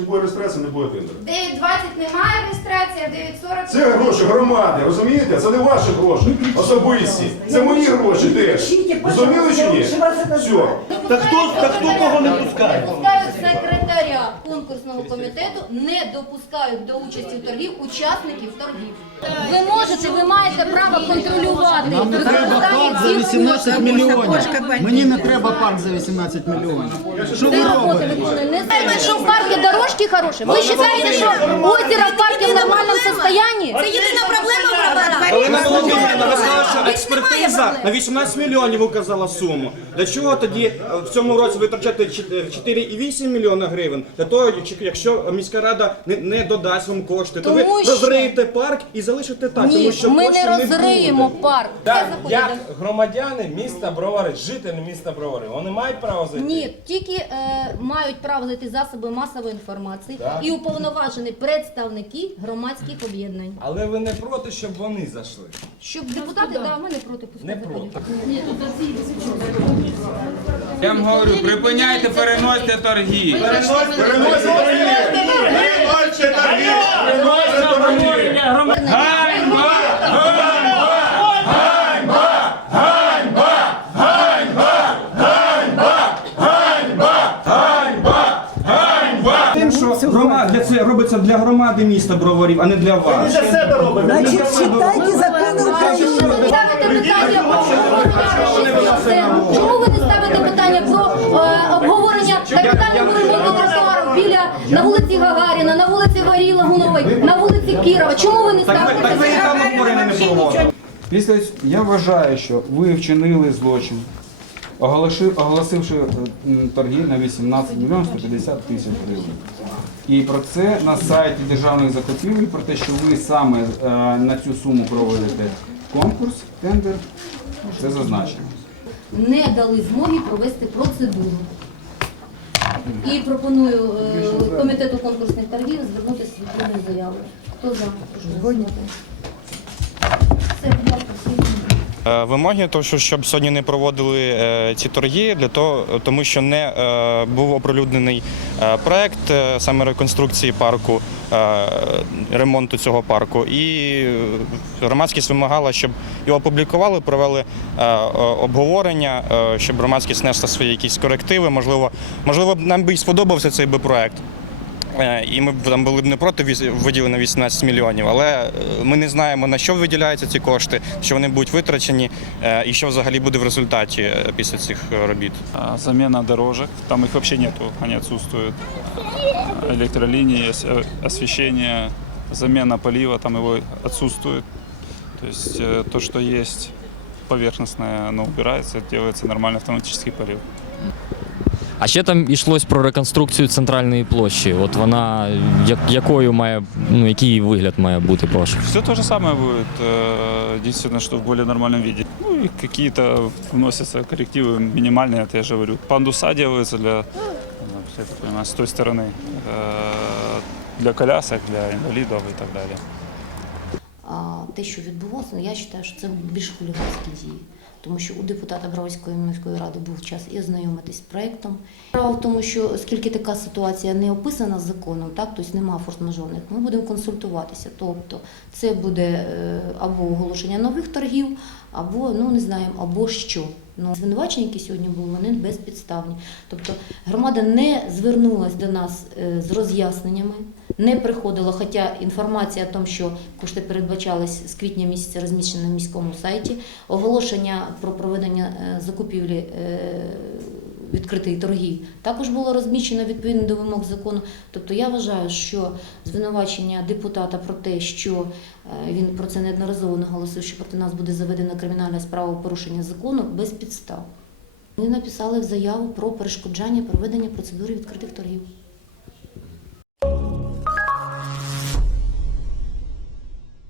не буде реєстрації, не буде тендеру. 9.20 немає реєстрації, а 9.40 Це гроші громади, розумієте? Це не ваші гроші особисті. Це мої гроші теж. Розуміли чи ні? Все. Так хто, так хто кого не пускає? Допускають секретаря конкурсного комітету, не допускають до участі в торгів учасників торгів. Ви можете, ви маєте право контролювати Нам не треба парк за 18 мільйонів. Мені не треба парк за 18 мільйонів. Що Ви робите? виконуєте. Не знаєте, що в парку хороші. Ви вважаєте, що озеро в парку в нормальному состоянии? Це єдина проблема в Олена Володимирівна, ви сказали, що Більш експертиза на 18 мільйонів указала суму. Для чого тоді е, в цьому році витрачати е, 4,8 мільйона гривень? Для того, якщо міська рада не, не додасть вам кошти, то ви Тому що- розриєте парк і залишите так, тому Ні, що ми коштів не буде. розриємо парк. Це Так, заходить як громадяни міста Бровари, жителі міста Бровари, вони мають право зайти? Ні, тільки е, мають право зайти засоби масової інформації Так. і уповноважені представники громадських об'єднань. Але ви не проти, щоб вони зайшли? Щоб депутати, да, ми не проти Не проти. Я вам говорю, припиняйте, переносьте торги. Переносите торги! Переносьте торги! Переносьте торги! Що громад, для це робиться для громади міста Броварів, а не для вас. Для себе робите. Значить, читайте закони України. Ставите питання про. Чому ви не ставите питання про е, обговорення капітального ремонту тротуару біля на вулиці Гагаріна, на вулиці Варії Лагунової, на вулиці Кірова? Чому ви не ставите так ви і питання? там обговорення не проводили. Після я вважаю, що ви вчинили злочин, оголосивши е, торги на 18 мільйонів 150 тисяч гривень. І про це на сайті державних закупівель, про те, що ви саме е, на цю суму проводите конкурс, тендер, це зазначено. Не дали змоги провести процедуру. І пропоную е, комітету конкурсних торгів звернутися з відповідною заявою. Хто за? Прошу голосувати. Все, будь ласка. Е, Вимоги, то що щоб сьогодні не проводили е, ці торги, для того, тому що не е, був оприлюднений проект саме реконструкції парку, ремонту цього парку. І громадськість вимагала, щоб його опублікували, провели обговорення, щоб громадськість внесла свої якісь корективи. Можливо, можливо, нам би і сподобався цей би проект. Е, І ми б там були б не проти віс- виділення 18 мільйонів, але е, ми не знаємо на що виділяються ці кошти, що вони будуть витрачені, е, і що взагалі буде в результаті е, після цих е, робіт. А, Замена дорожек, там их вообще нету, они отсутствуют. А, Электролинии, ос- э, освещение, замена полива, там его отсутствует. То есть э, то, что есть поверхностное, оно убирается, делается нормальный автоматический полив. А ще там йшлось про реконструкцію центральної площі. От вона як, якою має, ну який вигляд має бути, прошу. Все то же самое будет, э, единственное, что в более нормальном виде. Ну и какие-то вносятся коррективы минимальные, это я же говорю. Пандуса делаются для, э, я так понимаю, с той стороны, э, для колясок, для инвалидов и так далее. А, те, що відбулося, ну, я вважаю, що це більш хуліганські дії. Тому що у депутата Броварської міської ради був час і ознайомитись з проектом. Справа в тому, що оскільки така ситуація не описана законом, так тобто немає форс-мажорних, ми будемо консультуватися. Тобто це буде е, або оголошення нових торгів, або ну не знаємо, або що. Ну звинувачення, які сьогодні були, вони безпідставні. Тобто громада не звернулася до нас е, з роз'ясненнями, не приходила, хоча інформація о тому, що кошти передбачались з квітня місяця розміщена на міському сайті, оголошення про проведення е, закупівлі е, відкритої торгів також було розміщено відповідно до вимог закону. Тобто я вважаю, що звинувачення депутата про те, що е, він про це неодноразово наголосив, що проти нас буде заведена кримінальна справа порушення закону без підстав. Ми написали заяву про перешкоджання проведення процедури відкритих торгів.